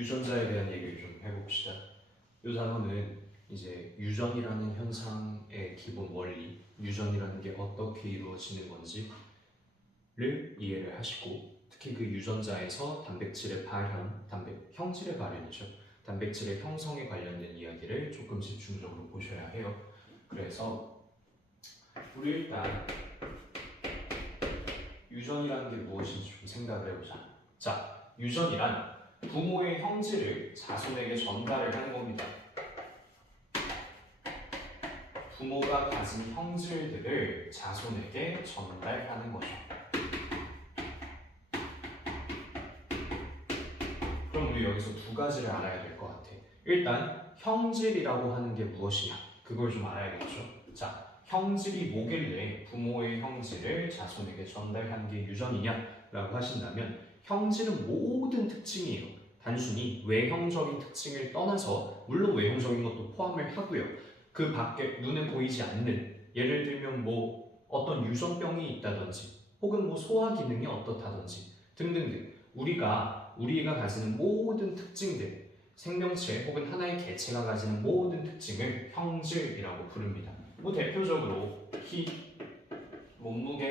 유전자에 대한 얘기를 좀 해봅시다. 이 단어는 이제 유전이라는 현상의 기본 원리, 유전이라는 게 어떻게 이루어지는 건지를 이해를 하시고, 특히 그 유전자에서 단백질의 발현, 형질의 발현이죠. 단백질의 형성에 관련된 이야기를 조금 집중적으로 보셔야 해요. 그래서 우리 일단 유전이라는 게 무엇인지 좀 생각을 해보자. 자, 유전이란 부모의 형질을 자손에게 전달을 하는 겁니다. 부모가 가진 형질들을 자손에게 전달하는 거죠. 그럼 우리 여기서 두 가지를 알아야 될 것 같아. 일단 형질이라고 하는 게 무엇이냐, 그걸 좀 알아야겠죠. 자, 형질이 뭐길래 부모의 형질을 자손에게 전달하는 게 유전이냐라고 하신다면, 형질은 모든 특징이에요. 단순히 외형적인 특징을 떠나서, 물론 외형적인 것도 포함을 하고요. 그 밖에 눈에 보이지 않는, 예를 들면 뭐 어떤 유전병이 있다든지, 혹은 뭐 소화 기능이 어떻다든지 등등등, 우리가 가지는 모든 특징들, 생명체 혹은 하나의 개체가 가지는 모든 특징을 형질이라고 부릅니다. 뭐 대표적으로 키, 몸무게,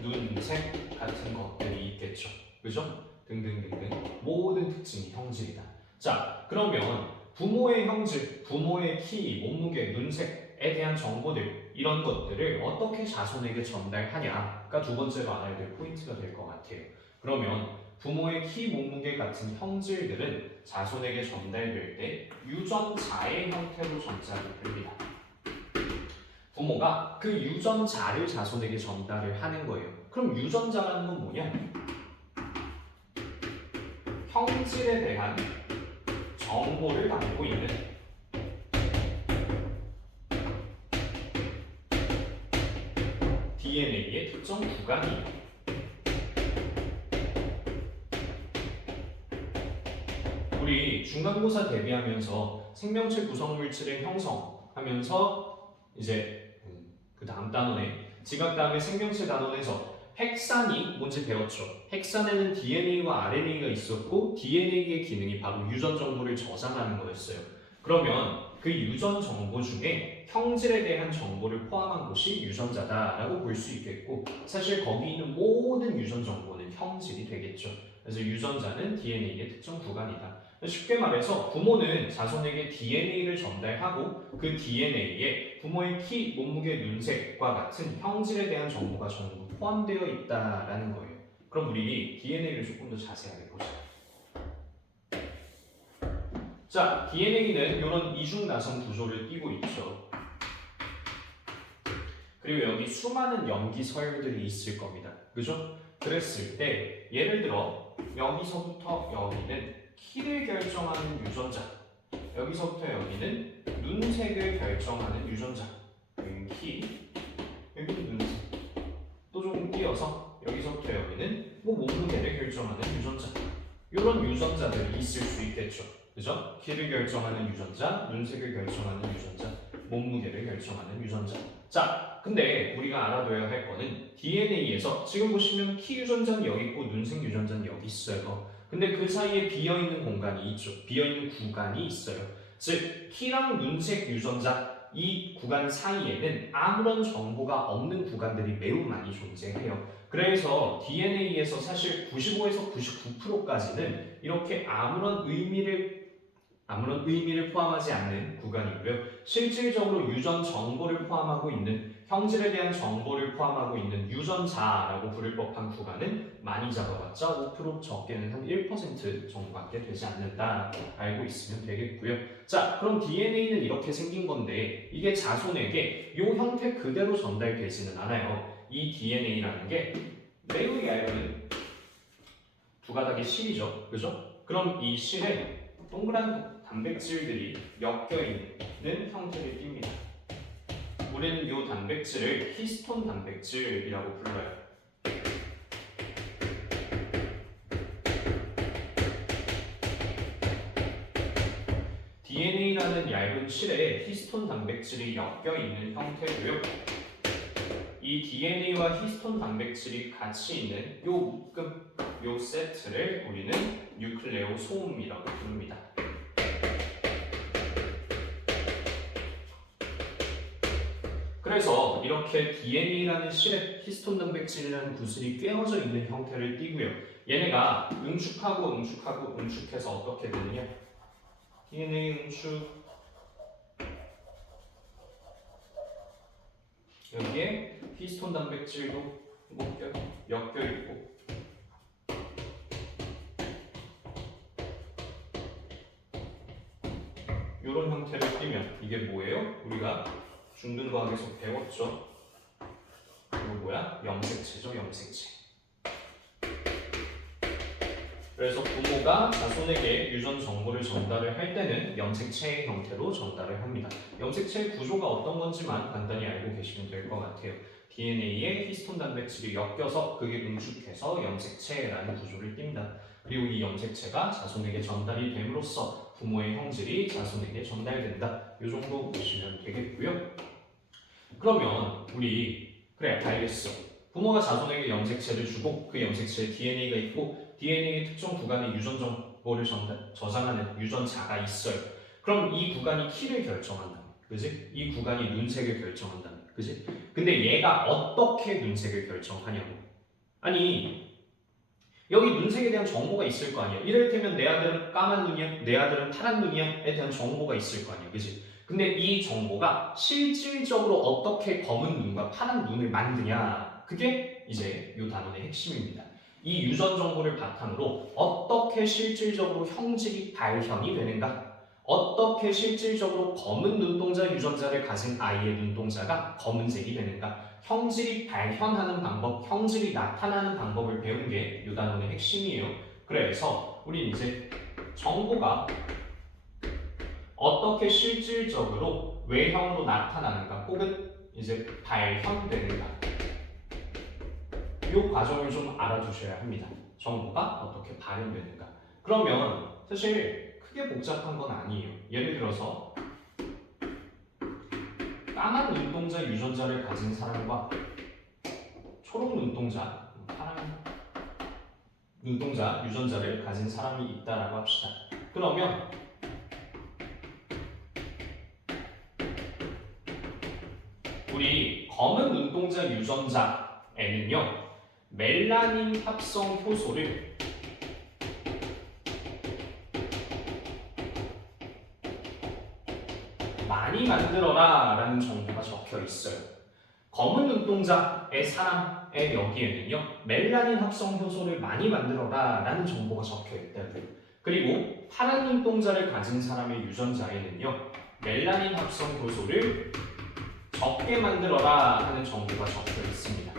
눈색 같은 것들이 있겠죠. 그죠? 등등등등 모든 특징이 형질이다. 자, 그러면 부모의 형질, 부모의 키, 몸무게, 눈색에 대한 정보들, 이런 것들을 어떻게 자손에게 전달하냐가 두 번째로 알아야 될 포인트가 될 것 같아요. 그러면 부모의 키, 몸무게 같은 형질들은 자손에게 전달될 때 유전자의 형태로 전달이 됩니다. 부모가 그 유전자를 자손에게 전달을 하는 거예요. 그럼 유전자라는 건 뭐냐? 형질에 대한 정보를 담고 있는 DNA의 특정 구간이에요. 우리 중간고사 대비하면서 생명체 구성물질을 형성하면서 이제 그 다음 단원에, 지각 다음에 생명체 단원에서 핵산이 뭔지 배웠죠. 핵산에는 DNA와 RNA가 있었고, DNA의 기능이 바로 유전 정보를 저장하는 거였어요. 그러면 그 유전 정보 중에 형질에 대한 정보를 포함한 것이 유전자다라고 볼 수 있겠고, 사실 거기 있는 모든 유전 정보는 형질이 되겠죠. 그래서 유전자는 DNA의 특정 구간이다. 쉽게 말해서 부모는 자손에게 DNA를 전달하고, 그 DNA에 부모의 키, 몸무게, 눈색과 같은 형질에 대한 정보가 전부 포함되어 있다라는 거예요. 그럼 우리 DNA를 조금 더 자세하게 보자. 자, DNA는 이런 이중나선 구조를 띠고 있죠. 그리고 여기 수많은 염기 서열들이 있을 겁니다. 그죠? 그랬을 때 예를 들어 여기서부터 여기는 키를 결정하는 유전자, 여기서부터 여기는 눈색을 결정하는 유전자, 여기는 키, 여기는 눈색, 또 조금 띄어서 여기서부터 여기는 뭐 몸무게를 결정하는 유전자, 이런 유전자들이 있을 수 있겠죠. 그죠? 키를 결정하는 유전자, 눈색을 결정하는 유전자, 몸무게를 결정하는 유전자. 자, 근데 우리가 알아둬야 할 거는 DNA에서 지금 보시면 키 유전자는 여기 있고 눈색 유전자는 여기 있어요. 근데 그 사이에 비어있는 공간이 있죠. 비어있는 구간이 있어요. 즉, 키랑 눈색 유전자 이 구간 사이에는 아무런 정보가 없는 구간들이 매우 많이 존재해요. 그래서 DNA에서 사실 95에서 99%까지는 이렇게 아무런 의미를 포함하지 않는 구간이고요. 실질적으로 유전 정보를 포함하고 있는, 형질에 대한 정보를 포함하고 있는 유전자라고 부를 법한 구간은 많이 잡아봤자 5% 적게는 한 1% 정도밖에 되지 않는다 알고 있으면 되겠고요. 자, 그럼 DNA는 이렇게 생긴 건데 이게 자손에게 이 형태 그대로 전달되지는 않아요. 이 DNA라는 게 매우 얇은 두 가닥의 실이죠. 그죠? 그럼 이 실에 동그란 단백질들이 엮여있는 형태를 띱니다. 우리는 이 단백질을 히스톤 단백질이라고 불러요. DNA라는 얇은 실에 히스톤 단백질이 엮여있는 형태고요. 이 DNA와 히스톤 단백질이 같이 있는 이 묶음, 요 세트를 우리는 뉴클레오솜이라고 부릅니다. 그래서 이렇게 DNA라는 실에 히스톤 단백질이라는 구슬이 꿰어져 있는 형태를 띠고요. 얘네가 응축해서 어떻게 되느냐? DNA 응축 여기에 히스톤 단백질도 엮여 있고 이런 형태를 띠면 이게 뭐예요? 우리가 중등과학에서 배웠죠? 이거 뭐야? 염색체죠, 염색체. 그래서 부모가 자손에게 유전 정보를 전달을 할 때는 염색체의 형태로 전달을 합니다. 염색체의 구조가 어떤 건지만 간단히 알고 계시면 될 것 같아요. DNA에 히스톤 단백질이 엮여서 그게 응축해서 염색체라는 구조를 띈다. 그리고 이 염색체가 자손에게 전달이 됨으로써 부모의 형질이 자손에게 전달된다. 이 정도 보시면 되겠고요. 그러면 우리 그래 알겠어. 부모가 자손에게 염색체를 주고 그 염색체에 DNA가 있고 DNA의 특정 구간에 유전 정보를 저장하는 유전자가 있어요. 그럼 이 구간이 키를 결정한다. 그지? 이 구간이 눈색을 결정한다. 그지? 근데 얘가 어떻게 눈색을 결정하냐고. 아니 여기 눈색에 대한 정보가 있을 거 아니야. 이를테면 내 아들은 까만 눈이야, 내 아들은 파란 눈이야에 대한 정보가 있을 거 아니야. 그지? 근데 이 정보가 실질적으로 어떻게 검은 눈과 파란 눈을 만드냐. 그게 이제 이 단원의 핵심입니다. 이 유전 정보를 바탕으로 어떻게 실질적으로 형질이 발현이 되는가? 어떻게 실질적으로 검은 눈동자 유전자를 가진 아이의 눈동자가 검은색이 되는가? 형질이 발현하는 방법, 형질이 나타나는 방법을 배운 게 이 단원의 핵심이에요. 그래서 우리 이제 정보가 어떻게 실질적으로 외형으로 나타나는가 혹은 이제 발현되는가 이 과정을 좀 알아두셔야 합니다. 정보가 어떻게 발현되는가. 그러면 사실 크게 복잡한 건 아니에요. 예를 들어서 까만 눈동자 유전자를 가진 사람과 초록 눈동자, 파란 눈동자 유전자를 가진 사람이 있다라고 합시다. 그러면 우리 검은 눈동자 유전자에는요 멜라닌 합성 효소를 많이 만들어라 라는 정보가 적혀 있어요. 검은 눈동자의 사람의 여기에는요 멜라닌 합성 효소를 많이 만들어라 라는 정보가 적혀 있다고요. 그리고 파란 눈동자를 가진 사람의 유전자에는요 멜라닌 합성 효소를 적게 만들어라 하는 정보가 적혀 있습니다.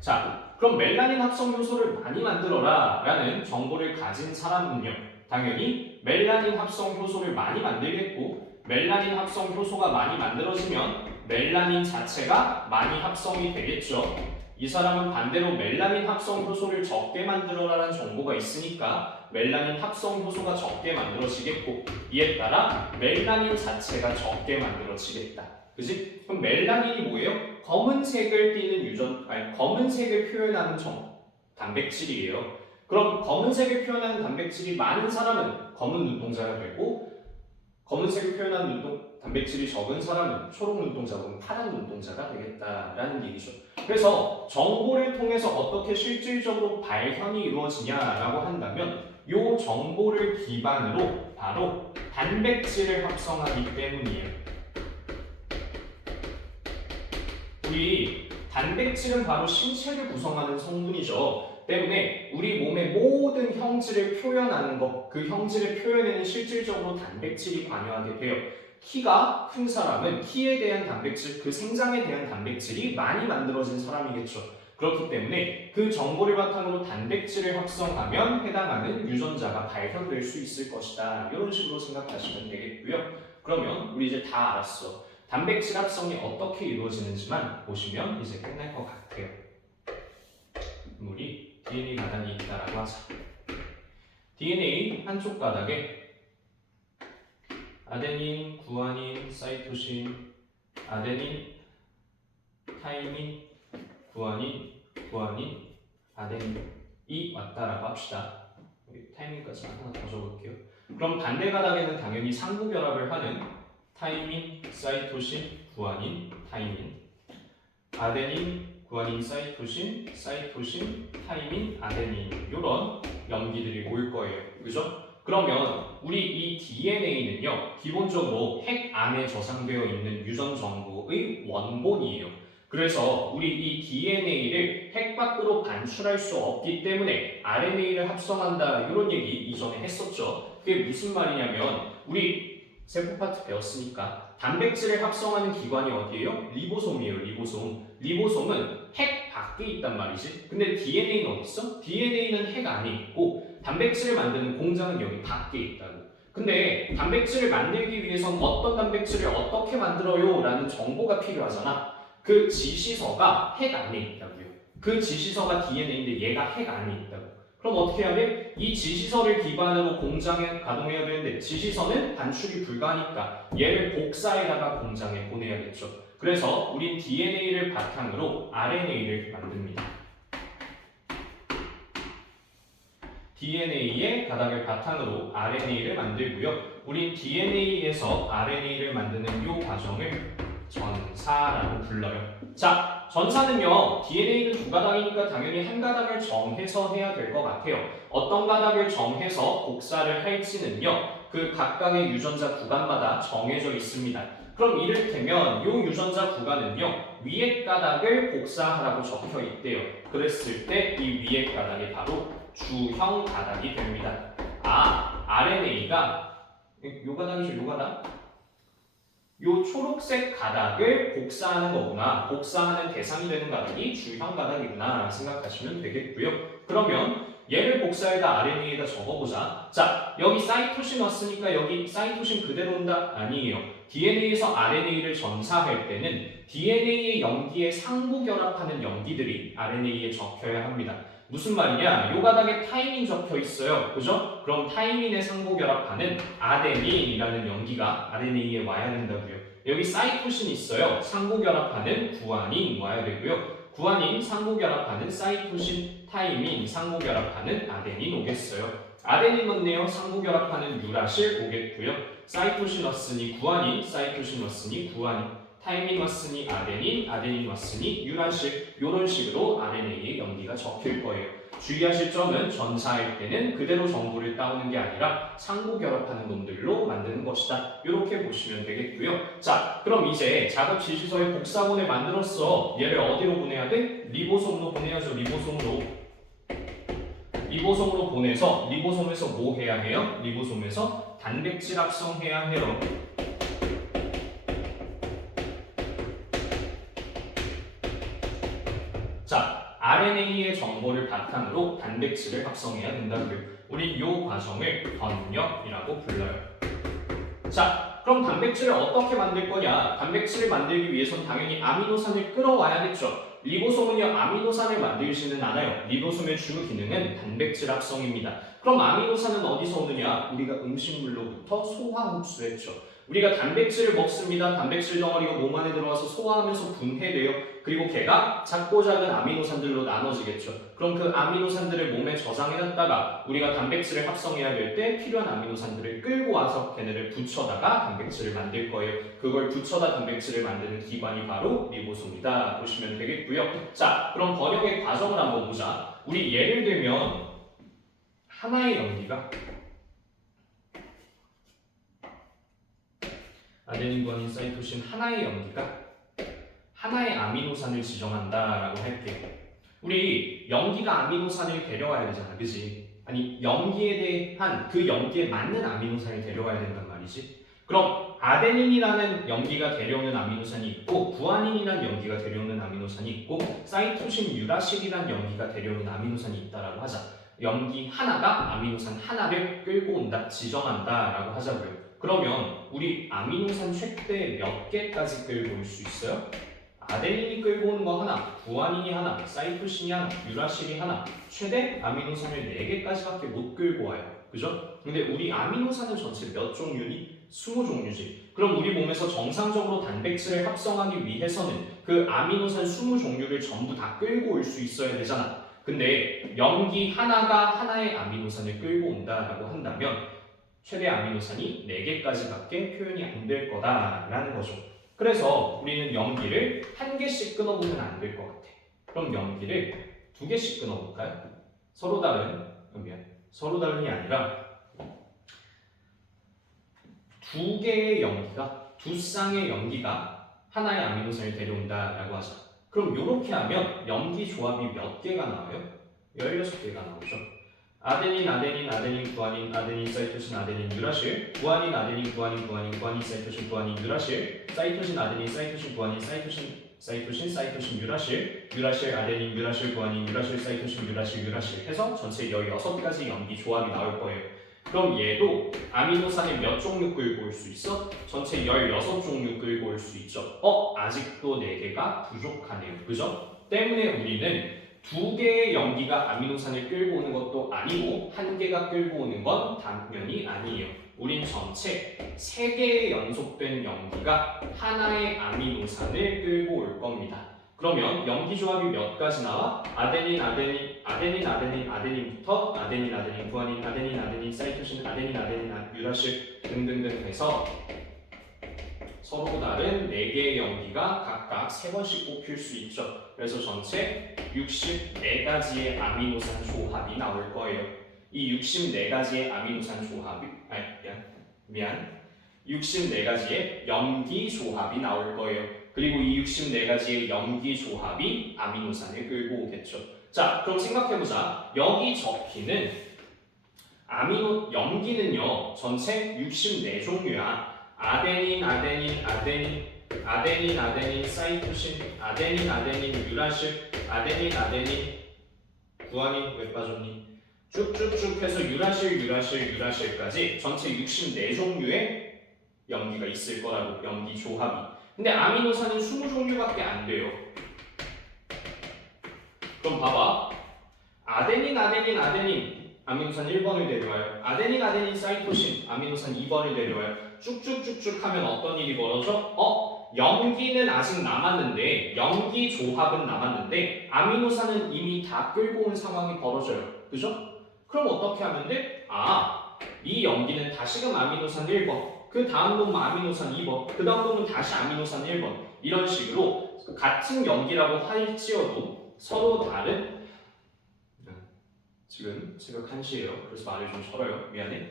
자, 그럼 멜라닌 합성 효소를 많이 만들어라 라는 정보를 가진 사람은요 당연히 멜라닌 합성 효소를 많이 만들겠고 멜라닌 합성 효소가 많이 만들어지면 멜라닌 자체가 많이 합성이 되겠죠. 이 사람은 반대로 멜라닌 합성 효소를 적게 만들어라라는 정보가 있으니까 멜라닌 합성 효소가 적게 만들어지겠고 이에 따라 멜라닌 자체가 적게 만들어지겠다. 그지? 그럼 멜라닌이 뭐예요? 검은색을 띠는 검은색을 표현하는 단백질이에요. 그럼 검은색을 표현하는 단백질이 많은 사람은 검은 눈동자가 되고 검은색을 표현하는 단백질이 적은 사람은 초록 눈동자 혹은 파란 눈동자가 되겠다라는 얘기죠. 그래서 정보를 통해서 어떻게 실질적으로 발현이 이루어지냐라고 한다면 이 정보를 기반으로 바로 단백질을 합성하기 때문이에요. 우리 단백질은 바로 신체를 구성하는 성분이죠. 때문에 우리 몸의 모든 형질을 표현하는 것, 그 형질의 표현에는 실질적으로 단백질이 관여하게 돼요. 키가 큰 사람은 키에 대한 단백질, 그 생장에 대한 단백질이 많이 만들어진 사람이겠죠. 그렇기 때문에 그 정보를 바탕으로 단백질을 합성하면 해당하는 유전자가 발현될 수 있을 것이다. 이런 식으로 생각하시면 되겠고요. 그러면 우리 이제 다 알았어. 단백질 합성이 어떻게 이루어지는지만 보시면 이제 끝날 것 같아요. 우리 DNA 가닥이 있다라고 하자. DNA 한쪽 가닥에 아데닌, 구아닌, 사이토신, 아데닌, 타이민, 구아닌, 구아닌, 아데닌이 왔다라고 합시다. 여기 타이민까지 하나 더 적을게요. 그럼 반대 가닥에는 당연히 상부 결합을 하는 타이민, 사이토신, 구아닌, 타이민, 아데닌, 구아닌, 사이토신, 사이토신, 타이민, 아데닌 이런 염기들이 올 거예요. 그죠? 그러면 우리 이 DNA는요 기본적으로 핵 안에 저장되어 있는 유전 정보의 원본이에요. 그래서 우리 이 DNA를 핵 밖으로 반출할 수 없기 때문에 RNA를 합성한다 이런 얘기 이전에 했었죠. 그게 무슨 말이냐면 우리 세포 파트 배웠으니까 단백질을 합성하는 기관이 어디예요? 리보솜이에요. 리보솜은 핵 밖에 있단 말이지. 근데 DNA는 어디 있어? DNA는 핵 안에 있고 단백질을 만드는 공장은 여기 밖에 있다고. 근데 단백질을 만들기 위해선 어떤 단백질을 어떻게 만들어요? 라는 정보가 필요하잖아. 그 지시서가 핵 안에 있다고요. 그 지시서가 DNA인데 얘가 핵 안에 있다고. 그럼 어떻게 해야 돼? 이 지시서를 기반으로 공장에 가동해야 되는데 지시서는 반출이 불가하니까 얘를 복사해다가 공장에 보내야겠죠. 그래서 우린 DNA를 바탕으로 RNA를 만듭니다. DNA의 가닥을 바탕으로 RNA를 만들고요. 우린 DNA에서 RNA를 만드는 이 과정을 전사라고 불러요. 자, 전사는요 DNA는 두 가닥이니까 당연히 한 가닥을 정해서 해야 될 것 같아요. 어떤 가닥을 정해서 복사를 할지는요 그 각각의 유전자 구간마다 정해져 있습니다. 그럼 이를테면 이 유전자 구간은요 위에 가닥을 복사하라고 적혀 있대요. 그랬을 때 이 위에 가닥이 바로 주형 가닥이 됩니다. RNA가 요 가닥이죠, 요 가닥. 요 초록색 가닥을 복사하는 거구나. 복사하는 대상이 되는 가닥이 주형 가닥이구나 생각하시면 되겠고요. 그러면 얘를 복사해다 RNA에다 적어보자. 자, 여기 사이토신 왔으니까 여기 사이토신 그대로 온다? 아니에요. DNA에서 RNA를 전사할 때는 DNA의 염기에 상부 결합하는 염기들이 RNA에 적혀야 합니다. 무슨 말이냐? 요 가닥에 타이민 적혀 있어요. 그죠? 그럼 타이민에 상부 결합하는 아데닌이라는 염기가 RNA에 와야 된다고요. 여기 사이토신 있어요. 상부 결합하는 구아닌 와야 되고요. 구아닌 상부 결합하는 사이토신, 타이민 상부 결합하는 아데닌 오겠어요. 아데닌 왔네요. 상부 결합하는 유라실 오겠고요. 사이토신 왔으니 구아닌, 사이토신 왔으니 구아닌. 타이민 왔으니 아데닌, 아데닌 왔으니 유라실. 이런 식으로 RNA의 염기가 적힐 거예요. 주의하실 점은 전사할 때는 그대로 정보를 따오는 게 아니라 상부 결합하는 놈들로 만드는 것이다. 이렇게 보시면 되겠고요. 자, 그럼 이제 작업 지시서의 복사본을 만들었어. 얘를 어디로 보내야 돼? 리보솜으로 보내야죠. 리보솜으로 보내서 리보솜에서 뭐 해야 해요? 리보솜에서 단백질 합성해야 해요. RNA의 정보를 바탕으로 단백질을 합성해야 된다고요. 우리 이 과정을 번역이라고 불러요. 자, 그럼 단백질을 어떻게 만들 거냐? 단백질을 만들기 위해선 당연히 아미노산을 끌어와야겠죠. 리보솜은요 아미노산을 만들지는 않아요. 리보솜의 주 기능은 단백질 합성입니다. 그럼 아미노산은 어디서 오느냐? 우리가 음식물로부터 소화 흡수했죠. 우리가 단백질을 먹습니다. 단백질 덩어리가 몸 안에 들어와서 소화하면서 분해돼요. 그리고 걔가 작고 작은 아미노산들로 나눠지겠죠. 그럼 그 아미노산들을 몸에 저장해놨다가 우리가 단백질을 합성해야 될 때 필요한 아미노산들을 끌고 와서 걔네를 붙여다가 단백질을 만들 거예요. 그걸 붙여다 단백질을 만드는 기관이 바로 리보솜이다 보시면 되겠고요. 자, 그럼 번역의 과정을 한번 보자. 우리 예를 들면 하나의 염기가 아데닌, 구아닌, 사이토신 하나의 염기가 하나의 아미노산을 지정한다라고 할게요. 우리 염기가 아미노산을 데려와야 되잖아, 그지? 아니, 염기에 대한 그 염기에 맞는 아미노산을 데려와야 된단 말이지. 그럼 아데닌이라는 염기가 데려오는 아미노산이 있고 구아닌이라는 염기가 데려오는 아미노산이 있고 사이토신, 유라실이라는 염기가 데려오는 아미노산이 있다라고 하자. 염기 하나가 아미노산 하나를 끌고 온다, 지정한다라고 하자고요. 그러면 우리 아미노산 최대 몇 개까지 끌고 올 수 있어요? 아데닌이 끌고 오는 거 하나, 구아닌이 하나, 사이토신이 하나, 유라실이 하나, 최대 아미노산을 4개까지밖에 못 끌고 와요. 그죠? 근데 우리 아미노산은 전체 몇 종류니? 20종류지. 그럼 우리 몸에서 정상적으로 단백질을 합성하기 위해서는 그 아미노산 20종류를 전부 다 끌고 올 수 있어야 되잖아. 근데 염기 하나가 하나의 아미노산을 끌고 온다라고 한다면 최대 아미노산이 4개까지밖에 표현이 안 될 거다라는 거죠. 그래서 우리는 염기를 1개씩 끊어보면 안 될 것 같아. 그럼 염기를 2개씩 끊어볼까요? 서로 다른이 아니라 2개의 염기가, 2쌍의 염기가 하나의 아미노산을 데려온다라고 하자. 그럼 이렇게 하면 염기 조합이 몇 개가 나와요? 16개가 나오죠. 아데닌, 아데닌, 아데닌, 구아닌, 아데닌, 사이토신, 아데닌, 유라실, 구아닌, 아데닌, 구아닌, 구아닌, 구아닌, 사이토신, 구아닌, 유라실, 사이토신, 아데닌, 사이토신, 구아닌, 사이토신, 유라실, 유라실, 아데닌, 유라실, 구아닌, 유라실, 사이토신, 유라실 해서 전체 16가지 염기 조합이 나올 거예요. 그럼 얘도 아미노산을 몇 종류 끌고 올 수 있어? 전체 16종류 끌고 올 수 있죠. 아직도 4개가 부족하네요. 그죠? 때문에 우리는 2개의 염기가 아미노산을 끌고 오는 것도 아니고 1개가 끌고 오는 건 당연히 아니에요. 우린 전체 3개의 연속된 염기가 하나의 아미노산을 끌고 올 겁니다. 그러면 염기 조합이 몇 가지 나와? 아데닌, 아데닌부터 아데닌, 구아닌, 아데닌, 사이토신, 아데닌, 유라실 등등등 해서 서로 다른 4개의 염기가 각각 3번씩 뽑힐 수 있죠. 그래서 전체 64가지의 아미노산 조합이 나올 거예요. 이 64가지의 아미노산 조합이 64가지의 염기 조합이 나올 거예요. 그리고 이 64가지의 염기 조합이 아미노산을 끌고 오겠죠. 자, 그럼 생각해보자. 여기 적히는 염기는요, 전체 64종류야. 아데닌, 사이토신, 유라실, 구아닌, 왜 빠졌니? 쭉쭉쭉 해서 유라실까지 전체 64종류의 염기가 있을 거라고, 염기 조합이. 근데 아미노산은 20종류밖에 안 돼요. 그럼 봐봐. 아데닌, 아미노산 1번을 데려와요. 아데닌, 사이토신, 아미노산 2번을 데려와요. 쭉쭉쭉쭉 하면 어떤 일이 벌어져? 염기는 아직 남았는데, 염기 조합은 남았는데 아미노산은 이미 다 끌고 온 상황이 벌어져요. 그죠? 그럼 어떻게 하면 돼? 이 염기는 다시금 아미노산 1번, 그 다음 놈은 아미노산 2번, 그 다음 놈은 다시 아미노산 1번, 이런 식으로 같은 염기라고 할지어도 서로 다른, 지금 새벽 1시예요. 그래서 말을 좀 절어요. 미안해.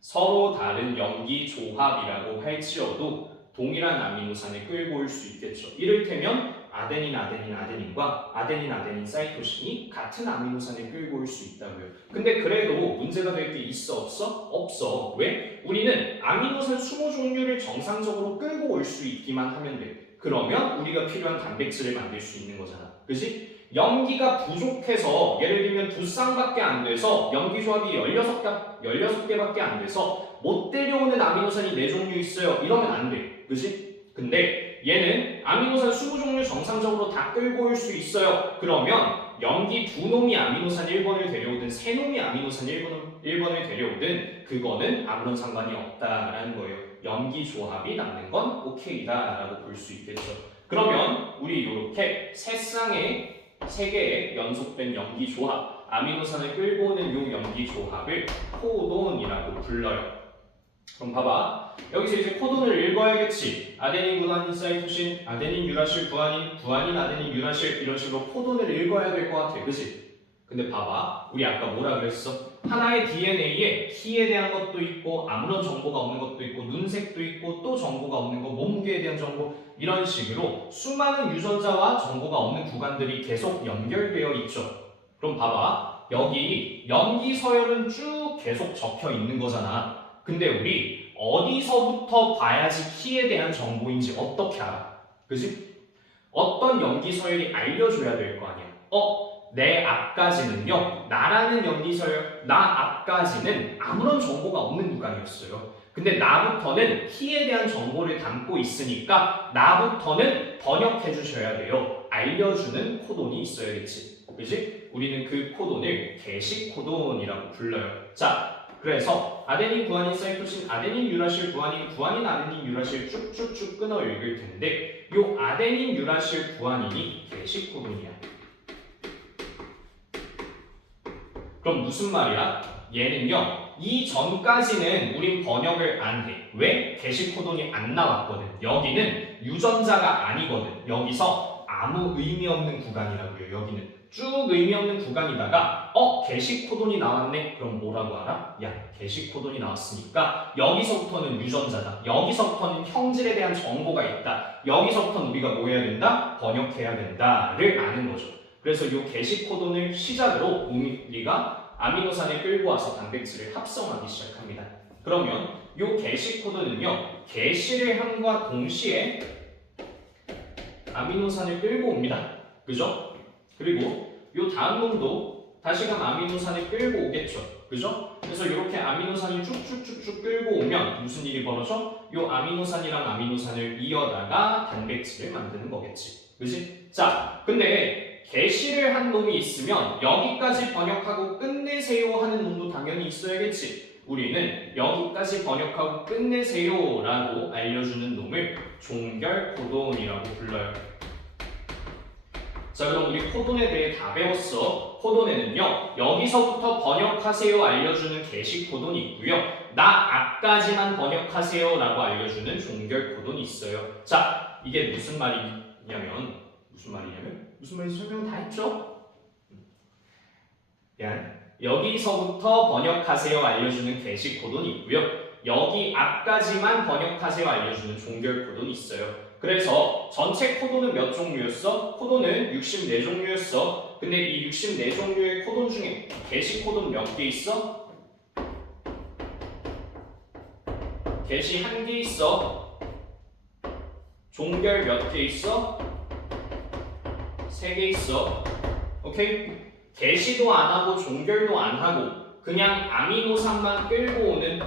서로 다른 염기 조합이라고 할지어도 동일한 아미노산을 끌고 올 수 있겠죠. 이를테면 아데닌과 아데닌, 사이토신이 같은 아미노산을 끌고 올 수 있다고요. 근데 그래도 문제가 될 게 있어, 없어? 없어. 왜? 우리는 아미노산 20종류를 정상적으로 끌고 올 수 있기만 하면 돼. 그러면 우리가 필요한 단백질을 만들 수 있는 거잖아. 그치? 염기가 부족해서, 예를 들면 2쌍밖에 안 돼서 염기 조합이 16개밖에 안 돼서 못 데려오는 아미노산이 4종류 있어요. 이러면 안 돼. 그치? 근데 얘는 아미노산 20종류 정상적으로 다 끌고 올 수 있어요. 그러면 염기 2놈이 아미노산 1번을 데려오든 3놈이 아미노산 1번을 데려오든 그거는 아무런 상관이 없다라는 거예요. 염기 조합이 남는 건 오케이다라고 볼 수 있겠죠. 그러면 우리 이렇게 3개의 연속된 염기 조합, 아미노산을 끌고 오는 요 염기 조합을 코돈이라고 불러요. 그럼 봐봐. 여기서 이제 코돈을 읽어야겠지. 아데닌, 구아닌, 사이토신, 아데닌, 유라실, 구아닌, 아데닌, 유라실, 이런 식으로 코돈을 읽어야 될 것 같아. 그치? 근데 봐봐. 우리 아까 뭐라 그랬어? 하나의 DNA에 키에 대한 것도 있고 아무런 정보가 없는 것도 있고 눈색도 있고 또 정보가 없는 거, 몸무게에 대한 정보, 이런 식으로 수많은 유전자와 정보가 없는 구간들이 계속 연결되어 있죠. 그럼 봐봐. 여기 염기 서열은 쭉 계속 적혀 있는 거잖아. 근데 우리 어디서부터 봐야지 키에 대한 정보인지 어떻게 알아? 그지? 어떤 염기 서열이 알려줘야 될 거 아니야. 내 앞까지는요, 나라는 염기 서열, 나 앞까지는 아무런 정보가 없는 구간이었어요. 근데 나부터는 키에 대한 정보를 담고 있으니까 나부터는 번역해 주셔야 돼요. 알려주는 코돈이 있어야겠지. 그지? 우리는 그 코돈을 게시 코돈이라고 불러요. 자, 그래서 아데닌, 구아닌, 사이토신, 아데닌, 유라실, 구아닌, 구아닌, 아데닌, 유라실 쭉쭉쭉 끊어 읽을 텐데 요 아데닌, 유라실, 구아닌이 게시 코돈이야. 그럼 무슨 말이야? 얘는요. 이전까지는 우린 번역을 안 해. 왜? 게시 코돈이 안 나왔거든. 여기는 유전자가 아니거든. 여기서 아무 의미 없는 구간이라고요. 여기는 쭉 의미 없는 구간이다가 게시 코돈이 나왔네? 그럼 뭐라고 알아? 야, 게시 코돈이 나왔으니까 여기서부터는 유전자다. 여기서부터는 형질에 대한 정보가 있다. 여기서부터는 우리가 뭐 해야 된다? 번역해야 된다를 아는 거죠. 그래서 이 게시 코돈을 시작으로 우리가 아미노산을 끌고 와서 단백질을 합성하기 시작합니다. 그러면 이 게시 코돈은요, 게시를 함과 동시에 아미노산을 끌고 옵니다. 그죠? 그리고 이 다음 놈도 다시금 아미노산을 끌고 오겠죠. 그죠? 그래서 이렇게 아미노산이 쭉쭉쭉쭉 끌고 오면 무슨 일이 벌어져? 이 아미노산이랑 아미노산을 이어다가 단백질을 만드는 거겠지. 그지? 자, 근데 게시를 한 놈이 있으면 여기까지 번역하고 끝내세요 하는 놈도 당연히 있어야겠지. 우리는 여기까지 번역하고 끝내세요 라고 알려주는 놈을 종결 코돈이라고 불러요. 자, 그럼 우리 코돈에 대해 다 배웠어. 코돈에는요, 여기서부터 번역하세요 알려주는 게시 코돈이 있고요. 나 앞까지만 번역하세요 라고 알려주는 종결 코돈이 있어요. 자, 이게 무슨 말이냐면 무슨 말인지 설명 다 했죠? 여기서부터 번역하세요 알려주는 게시 코돈이 있고요. 여기 앞까지만 번역하세요 알려주는 종결 코돈이 있어요. 그래서 전체 코돈은 몇 종류였어? 코돈은 64종류였어. 근데 이 64종류의 코돈 중에 게시 코돈 몇 개 있어? 게시 1개 있어. 종결 몇 개 있어? 3개 있어. 오케이? 게시도 안 하고 종결도 안 하고 그냥 아미노산만 끌고 오는,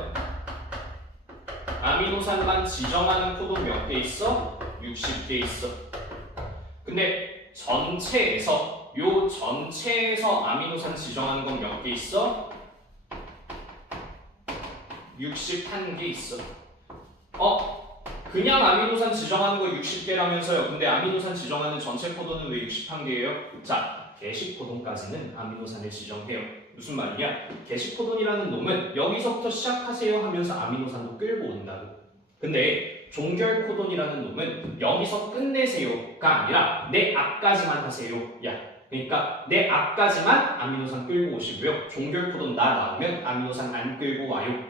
아미노산만 지정하는 코돈 몇 개 있어? 60개 있어. 근데 전체에서 아미노산 지정하는 건 몇 개 있어? 61개 있어. 그냥 아미노산 지정하는 거 60개라면서요. 근데 아미노산 지정하는 전체 코돈은 왜 61개예요? 자, 게시 코돈까지는 아미노산을 지정해요. 무슨 말이냐? 게시 코돈이라는 놈은 여기서부터 시작하세요 하면서 아미노산도 끌고 온다고. 근데 종결 코돈이라는 놈은 여기서 끝내세요가 아니라 내 앞까지만 하세요. 야, 그러니까 내 앞까지만 아미노산 끌고 오시고요. 종결 코돈 나 나오면 아미노산 안 끌고 와요.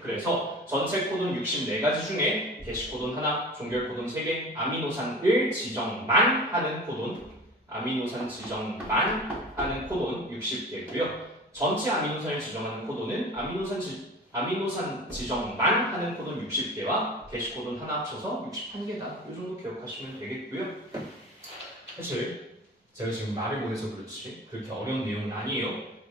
그래서 전체 코돈 64가지 중에 게시 코돈 하나, 종결 코돈 3개, 아미노산을 지정만 하는 코돈, 아미노산 지정만 하는 코돈 60개고요. 전체 아미노산을 지정하는 코돈은 아미노산 지정만 하는 코돈 60개와 게시 코돈 하나 합쳐서 61개다. 이 정도 기억하시면 되겠고요. 사실 제가 지금 말을 못해서 그렇지 그렇게 어려운 내용이 아니에요.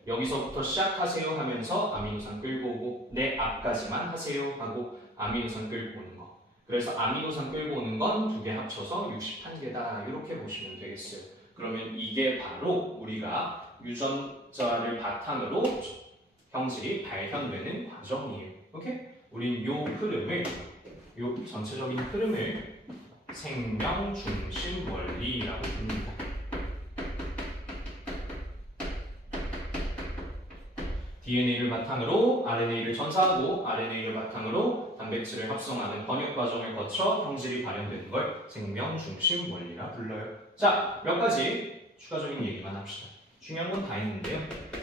여기서부터 시작하세요 하면서 아미노산 끌고 오고 내 앞까지만 하세요 하고 아미노산 끌고 오는 거. 그래서 아미노산 끌고 오는 건 2개 합쳐서 61개다. 이렇게 보시면 되겠어요. 그러면 이게 바로 우리가 유전자를 바탕으로 형질이 발현되는 과정이에요. 오케이? 우린 요 흐름을, 요 전체적인 흐름을 생명 중심 원리라고 부릅니다. DNA를 바탕으로 RNA를 전사하고 RNA를 바탕으로 단백질을 합성하는 번역 과정을 거쳐 형질이 발현되는 걸 생명 중심 원리라 불러요. 자, 몇 가지 추가적인 얘기만 합시다. 중요한 건 다 했는데요.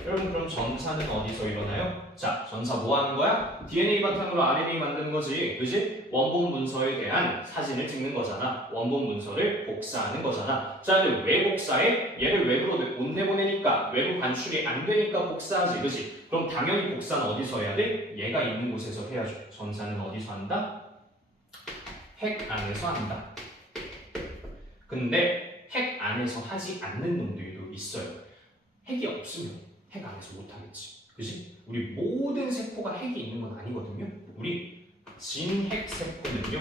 여러분, 그럼 전사는 어디서 일어나요? 자, 전사 뭐 하는 거야? DNA 바탕으로 RNA 만드는 거지. 그지? 원본 문서에 대한 사진을 찍는 거잖아. 원본 문서를 복사하는 거잖아. 자, 근데 왜 복사해? 얘를 외부로 못 내보내니까, 외부 반출이 안 되니까 복사하지. 그지? 그럼 당연히 복사는 어디서 해야 돼? 얘가 있는 곳에서 해야죠. 전사는 어디서 한다? 핵 안에서 한다. 근데 핵 안에서 하지 않는 놈들도 있어요. 핵이 없으면 핵 안에서 못하겠지. 그지? 우리 모든 세포가 핵이 있는 건 아니거든요. 우리 진핵 세포는요.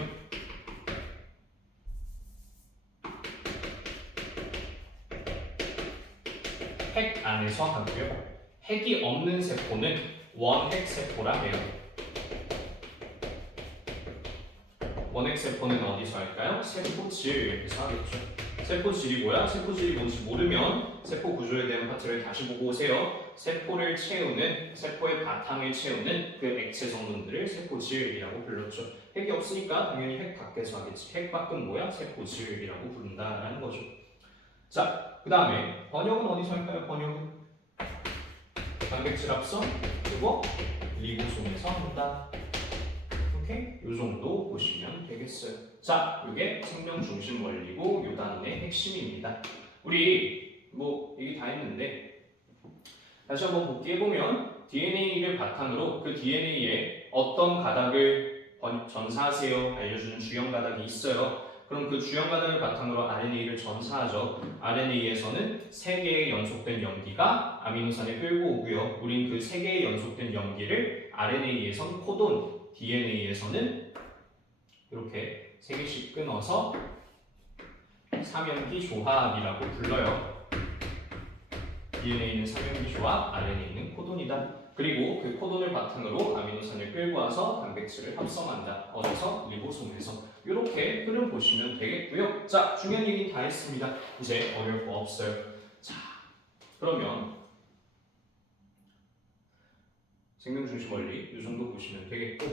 핵 안에서 하고요. 핵이 없는 세포는 원핵세포라 해요. 원핵세포는 어디서 할까요? 세포질에서 하겠죠. 세포질이 뭐야? 세포질이 뭔지 모르면 세포 구조에 대한 파트를 다시 보고 오세요. 세포를 채우는, 세포의 바탕을 채우는 그 액체 성분들을 세포질이라고 불렀죠. 핵이 없으니까 당연히 핵 밖에서 하겠지. 핵 밖은 뭐야? 세포질이라고 부른다라는 거죠. 자, 그 다음에 번역은 어디서 할까요? 번역은 단백질 합성 그리고 리보솜에서 한다. 오케이? 요 정도 보시면 되겠어요. 자, 이게 생명 중심 원리고 요 단원의 핵심입니다. 우리 뭐 얘기 다 했는데 다시 한번 복기해보면 DNA를 바탕으로 그 DNA에 어떤 가닥을 전사하세요 알려주는 주형 가닥이 있어요. 그럼 그 주형 가닥을 바탕으로 RNA를 전사하죠. RNA에서는 3개의 연속된 염기가 아미노산에 끌고 오고요. 우린 그 3개의 연속된 염기를 RNA에선 코돈, DNA에서는 이렇게 3개씩 끊어서 3염기 조합이라고 불러요. DNA는 3염기 조합, RNA는 코돈이다. 그리고 그 코돈을 바탕으로 아미노산을 끌고 와서 단백질을 합성한다. 어디서? 리보솜에서. 이렇게 흐름 보시면 되겠고요. 자, 중요한 얘기 다 했습니다. 이제 어려울 거 없어요. 자, 그러면 생명중심 원리 이 정도 보시면 되겠고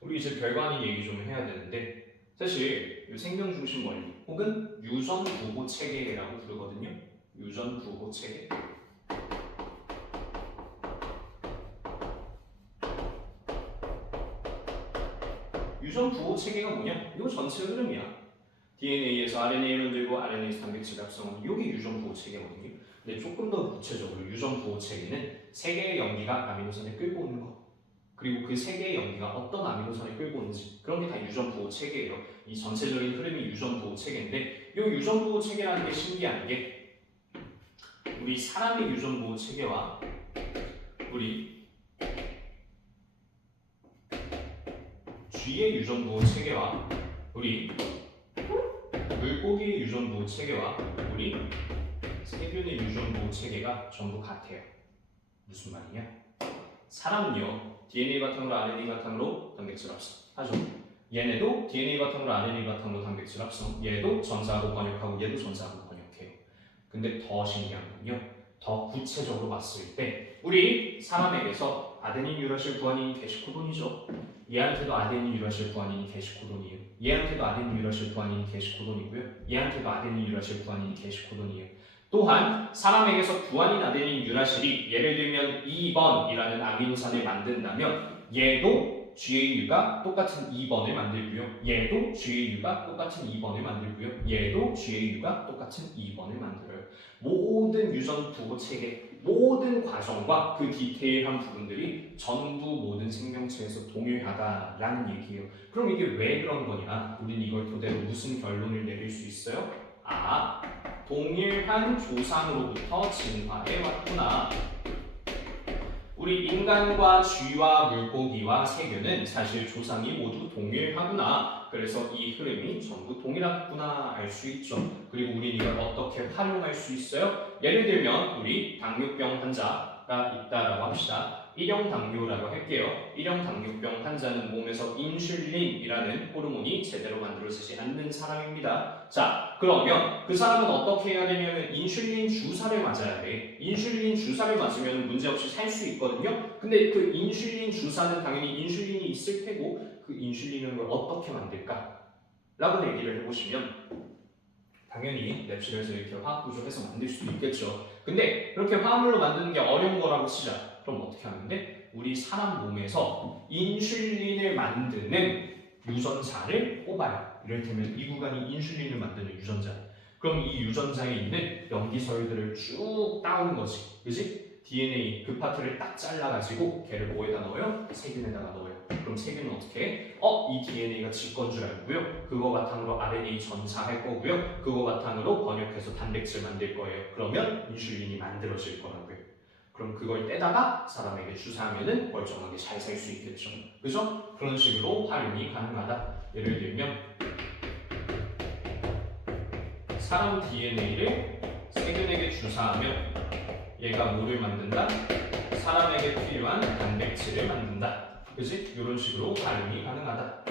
우리 이제 별거 아닌 얘기 좀 해야 되는데 사실 이 생명중심 원리 혹은 유전부호 체계라고 부르거든요. 유전부호 체계. 유전부호 체계가 뭐냐? 이거 전체 흐름이야. DNA에서 RNA를 만들고 RNA에서 단백질 합성은 이게 유전부호 체계거든요. 근데 조금 더 구체적으로 유전부호 체계는 3개의 염기가 아미노산을 끌고 오는 거 그리고 그 3개의 염기가 어떤 아미노산을 끌고 오는지 그런 게 다 유전부호 체계예요. 이 전체적인 흐름이 유전부호 체계인데 이 유전부호 체계라는 게 신기한 게 우리 사람의 유전부호 체계와 우리 쥐의 유전부호 체계와 우리 물고기의 유전부호 체계와 우리 세균의 유전부호 체계가 전부 같아요. 무슨 말이냐? 사람은요 DNA 바탕으로 RNA 바탕으로 단백질 합성 하죠. 얘네도 DNA 바탕으로 RNA 바탕으로 단백질 합성 얘도 전사하고 번역하고 얘도 전사하고 번역해요. 근데 더 신기한 건요 더 구체적으로 봤을 때 우리 사람에게서 아데닌 유라실 구아닌이 게시코돈이죠. 얘한테도 아데닌 유라실 구아닌이 게시코돈이에요. 얘한테도 아데닌 유라실 구아닌이 게시코돈이고요. 얘한테도 아데닌 유라실 구아닌이 게시코돈이에요. 또한 사람에게서 구아닌 아데닌 유라실이 예를 들면 2번이라는 아미노산을 만든다면 얘도 GAU가 똑같은 2번을 만들고요. 얘도 GAU가 똑같은 2번을 만들고요. 얘도 GAU가 똑같은 2번을 만들어요. 모든 유전 부호 체계, 모든 과정과 그 디테일한 부분들이 전부 모든 생명체에서 동일하다라는 얘기예요. 그럼 이게 왜 그런 거냐? 우린 이걸 토대로 무슨 결론을 내릴 수 있어요? 아, 동일한 조상으로부터 진화해 왔구나. 우리 인간과 쥐와 물고기와 세균은 사실 조상이 모두 동일하구나. 그래서 이 흐름이 전부 동일하구나 알 수 있죠. 그리고 우리 이걸 어떻게 활용할 수 있어요? 예를 들면 우리 당뇨병 환자가 있다라고 합시다. 1형 당뇨라고 할게요. 1형 당뇨병 환자는 몸에서 인슐린이라는 호르몬이 제대로 만들어지지 않는 사람입니다. 자, 그러면 그 사람은 어떻게 해야 되냐면 인슐린 주사를 맞아야 돼. 인슐린 주사를 맞으면 문제없이 살 수 있거든요. 근데 그 인슐린 주사는 당연히 인슐린이 있을 테고 그 인슐린을 어떻게 만들까? 라고 얘기를 해보시면 당연히 랩실에서 이렇게 화학구조해서 만들 수도 있겠죠. 근데 그렇게 화합물로 만드는 게 어려운 거라고 치자. 그럼 어떻게 하는데? 우리 사람 몸에서 인슐린을 만드는 유전자를 뽑아요. 이를테면 이 구간이 인슐린을 만드는 유전자. 그럼 이 유전자에 있는 염기서열들을 쭉 따오는 거지. 그지? DNA 그 파트를 딱 잘라가지고 걔를 뭐에다 넣어요? 세균에다가 넣어요. 그럼 세균은 어떻게 해? 이 DNA가 지 건 줄 알고요. 그거 바탕으로 RNA 전사할 거고요. 그거 바탕으로 번역해서 단백질 만들 거예요. 그러면 인슐린이 만들어질 거라고요. 그럼 그걸 떼다가 사람에게 주사하면은 멀쩡하게 잘 살 수 있겠죠. 그죠? 그런 식으로 활용이 가능하다. 예를 들면 사람 DNA를 세균에게 주사하면 얘가 뭐를 만든다? 사람에게 필요한 단백질을 만든다. 그지? 이런 식으로 발음이 가능하다.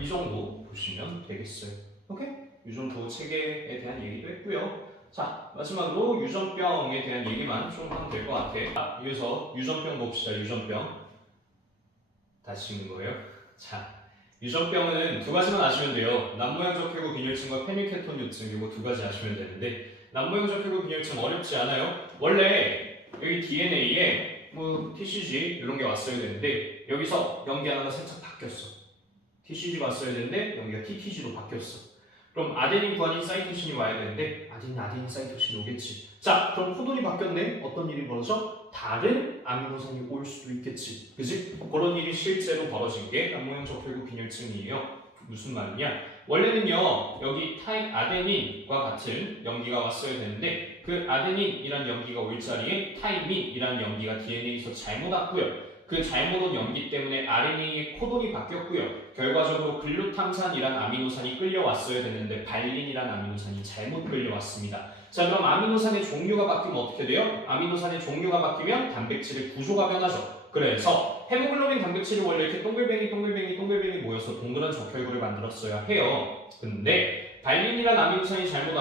이 정도 보시면 되겠어요. 오케이? 이 정도 체계에 대한 얘기도 했고요. 자, 마지막으로 유전병에 대한 얘기만 좀 하면 될 것 같아. 자, 여기서 유전병 봅시다. 유전병. 다시 읽는 거예요. 자, 유전병은 두 가지만 아시면 돼요. 남모양 적혈구 빈혈증과 페닐케톤류증 이거 두 가지 아시면 되는데 남모양 적혈구 빈혈증 어렵지 않아요. 원래 여기 DNA에 뭐 TCG 이런 게 왔어야 되는데 여기서 연기 하나가 살짝 바뀌었어. TCG가 왔어야 되는데 여기가 TTG로 바뀌었어. 그럼 아데닌, 구아닌, 사이토신이 와야 되는데 아데닌, 사이토신이 오겠지. 자, 그럼 코돈이 바뀌었네. 어떤 일이 벌어져? 다른 아미노산이 올 수도 있겠지. 그지? 그런 일이 실제로 벌어진 게 남모형 적혈구 빈혈증이에요. 무슨 말이냐? 원래는요, 여기 타입 아데닌과 같은 염기가 왔어야 되는데 그 아데닌이란 염기가 올 자리에 타이민이란 염기가 DNA에서 잘못 왔고요. 그 잘못 온 염기 때문에 RNA의 코돈이 바뀌었고요. 결과적으로 글루탐산이란 아미노산이 끌려왔어야 되는데 발린이란 아미노산이 잘못 끌려왔습니다. 자, 그럼 아미노산의 종류가 바뀌면 어떻게 돼요? 아미노산의 종류가 바뀌면 단백질의 구조가 변하죠. 그래서 헤모글로빈 단백질이 원래 이렇게 동글뱅이 모여서 동그란 적혈구를 만들었어야 해요. 근데 발린이란 아미노산이 잘못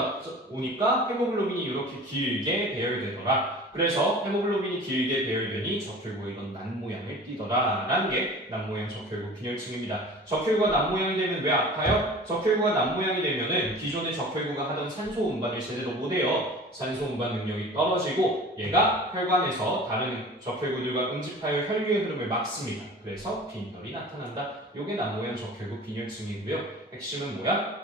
오니까 헤모글로빈이 이렇게 길게 배열되더라. 그래서 헤모글로빈이 길게 배열되니 적혈구가 이런 난모양을 띠더라 라는 게 난모양 적혈구 빈혈증입니다. 적혈구가 난모양이 되면 왜 아파요? 적혈구가 난모양이 되면은 기존의 적혈구가 하던 산소 운반을 제대로 못해요. 산소 운반 능력이 떨어지고 얘가 혈관에서 다른 적혈구들과 응집하여 혈류의 흐름을 막습니다. 그래서 빈혈이 나타난다. 요게 난모양 적혈구 빈혈증이고요. 핵심은 뭐야?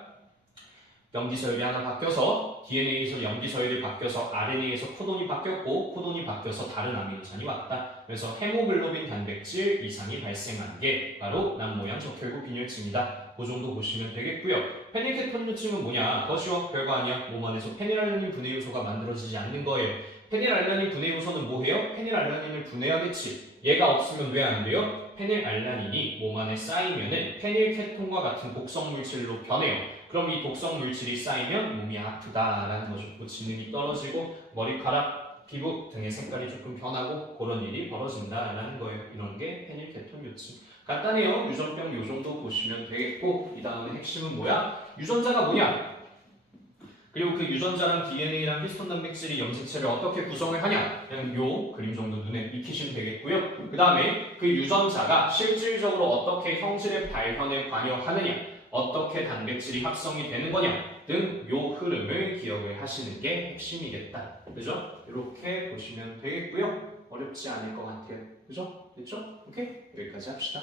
염기서열이 하나 바뀌어서 DNA에서 염기서열이 바뀌어서 RNA에서 코돈이 바뀌었고 코돈이 바뀌어서 다른 아미노산이 왔다. 그래서 헤모글로빈 단백질 이상이 발생한 게 바로 난모양 적혈구 빈혈증이다. 그 정도 보시면 되겠고요. 페닐케톤류증은 뭐냐? 더 쉬워. 별거 아니야. 몸 안에서 페닐알라닌 분해 요소가 만들어지지 않는 거예요. 페닐알라닌 분해 요소는 뭐해요? 페닐알라닌을 분해하겠지. 얘가 없으면 왜 안 돼요? 페닐알라닌이 몸 안에 쌓이면은 페닐케톤과 같은 독성 물질로 변해요. 그럼 이 독성 물질이 쌓이면 몸이 아프다라는 거죠. 그 지능이 떨어지고 머리카락, 피부 등의 색깔이 조금 변하고 그런 일이 벌어진다라는 거예요. 이런 게 페닐케톤류증. 간단해요. 유전병 요 정도 보시면 되겠고 이 다음에 핵심은 뭐야? 유전자가 뭐냐? 그리고 그 유전자랑 DNA랑 히스톤 단백질이 염색체를 어떻게 구성을 하냐? 그냥 요 그림 정도 눈에 익히시면 되겠고요. 그 다음에 그 유전자가 실질적으로 어떻게 형질의 발현에 관여하느냐? 어떻게 단백질이 합성이 되는 거냐 등 요 흐름을 기억을 하시는 게 핵심이겠다. 그죠? 이렇게 보시면 되겠고요. 어렵지 않을 것 같아요. 그죠? 됐죠? 오케이? 여기까지 합시다.